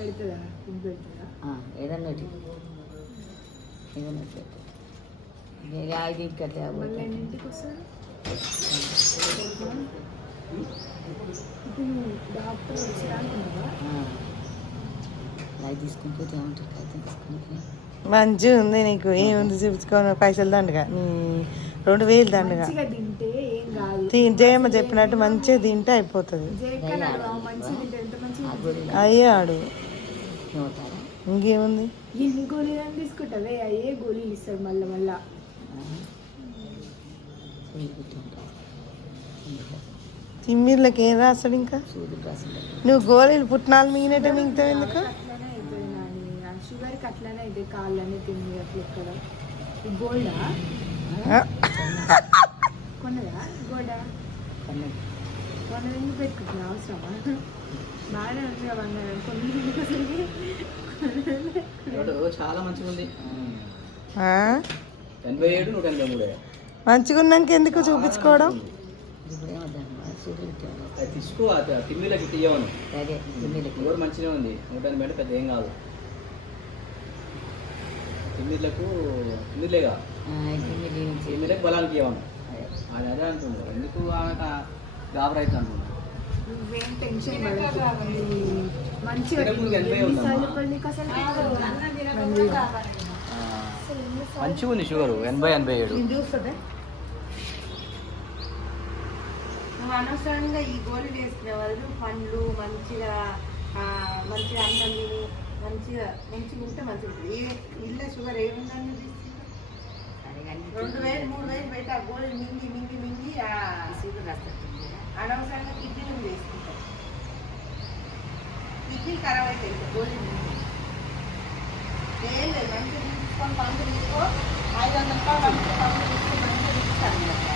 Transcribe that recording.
ఏదన్నా ఏదన్నా నేను 5కి అట్లా ఇంటికి వస్తారు డాక్టర్ తీసుకుంటే ఏమంటారు కాగితం తీసుకుని మంచిగా ఉంది నీకు ఏముంది చూపించుకోను పైసలు దండగా నీ 2000 దండగా జయమ్మ చెప్పినట్టు మంచిగా తింటే అయిపోతుంది అయ్యాడు ఇంకేముంది ఎన్ని గోళీలు తీసుకుంటావే అయ్యే గోళీలు ఇస్తాడు మళ్ళా తిమ్మిర్లకి ఏం రాస్తాడు ఇంకా నువ్వు గోళీలు పుట్నాలు మింగినట్టే మింగుతావు ఎందుకు షుగర్కి అట్లనే అయితే కాళ్ళనే తిండి అట్లా ఎక్కడ గోల్డా కొన్నదా గోల్డా కొన్నది పెట్టుకుంటున్నా అవసరమా బాగానే ఉంది కొన్ని చాలా మంచిగా ఉంది 87 183 మంచిగా ఉన్నాక ఎందుకు చూపించుకోవడం తీసుకో తిమ్మిలకి తీయవను కూడా మంచిగా ఉంది 180 పెద్ద ఏం కాదు తిమ్మిర్లేగా తిమ్మిర్లకు బలానికి ఇవ్వను అది అదే అంటున్నారు ఎందుకు గాబర్ అవుతుంది అంటున్నారు మంచిగా ఉంది షుగర్ 87 నువ్వు అనవసరంగా ఈ గోళీ వేసుకునే వాళ్ళు పండ్లు మంచిగా మంచిగా అన్నం తిని మంచిగా ఉంటే మంచిగా ఉంటుంది ఇళ్ళ షుగర్ ఏముందని 2000 3000 పెట్టి ఆ గోళీ మింగి అనవసరంగా కిడ్నీలు వేసుకుంటాం కిడ్నీ ఖరాబ్ అవుతాయి గోళీ మింగి ఏం లేదు మంచిగా తీసుకొని పంపు తీసుకో 500 రూపాయలు పంపు తీసుకొని మంచిగా తీసుకోండి